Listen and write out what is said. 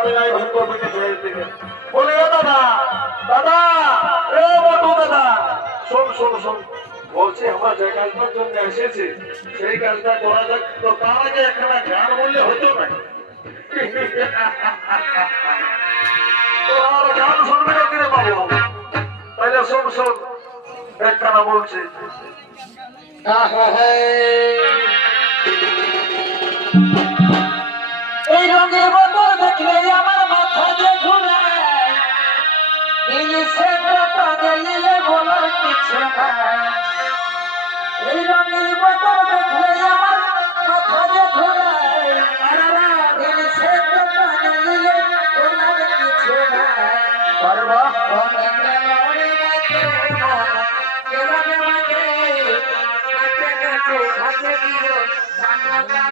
আমি নাই ভিন্ন ভিন্ন ছেড়ে থেকে বলে ও দাদা দাদা ও বটু দাদা শোন শোন শোন বলছি আমরা যে কাজটার জন্য এসেছি সেই কাজটা করা যাক তো তার আগে এখানে গান বললে হতো না আর গান শুনবে না কিনে পাবো তাহলে শোন শোন একখানা বলছি এই রঙের বোতল দেখলে আমার মাথা যে ঘুরায় ইলিশে টাকা দিলে বলার কিছু নাই এই রঙের বোতল দেখলে আমার মাথা যে ঘুরায় ইলিশে টাকা দিলে বলার কিছু নাই করব অনেক